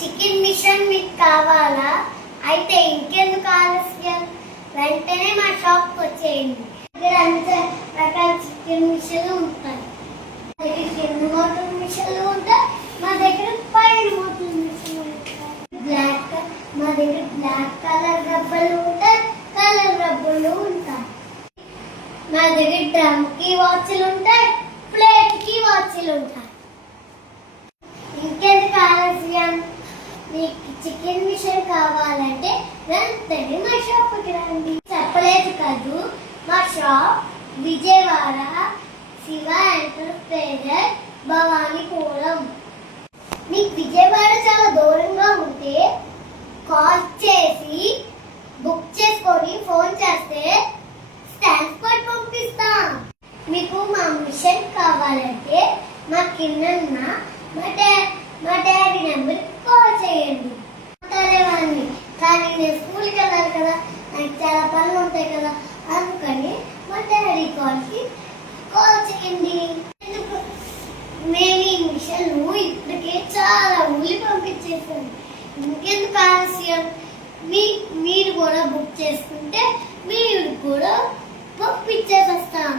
Chicken machine మీకు కావాలా? అయితే ఇంకెందుకు ఆలస్యం, వెంటనే మా షాప్కి వచ్చేయండి. దగ్గర అన్ని రకాల చికెన్ మిషన్లు ఉంటాయి. మా దగ్గర కింద మోటార్ మిషన్లు ఉంటాయి, మా దగ్గర పైన మోటార్ మిషన్లు ఉంటాయి. మా దగ్గర బ్లాక్ కలర్ రబ్బర్లు ఉంటాయి, కలర్ రబ్బర్లు ఉంటాయి. మా దగ్గర డ్రమ్ కి వాచ్లు ఉంటాయి, ప్లేట్ కి వాచ్లు ఉంటాయి. ఇంకెందుకు ఆలస్యం, మీకు చికెన్ మిషన్ కావాలంటే వెంటనే మా షాప్కి రండి. చెప్పలేదు కదూ, మా షాప్ విజయవాడ శివ ఎంటర్ప్రైజెస్ భవానీపురం. మీకు విజయవాడ చాలా దూరంగా ఉంటే కాల్ చేసి బుక్ చేసుకొని ఫోన్ చేస్తే ట్రాన్స్పోర్ట్ పంపిస్తాం. మీకు మా మిషన్ కావాలంటే మా కింద మా డాడీ నెంబర్కి కాల్ చేయండి. కానీ నేను స్కూల్కి వెళ్ళాలి కదా, నాకు చాలా పనులు ఉంటాయి కదా, అందుకని మా డాడీ కాల్ చేయండి. మేము ఈ మిషన్ ఇప్పటికే చాలా ఊళ్ళి పంపించేసాం. ఇంకెందుకు ఆలస్యం, మీరు కూడా బుక్ చేసుకుంటే మీరు కూడా పంపించేస్తాం.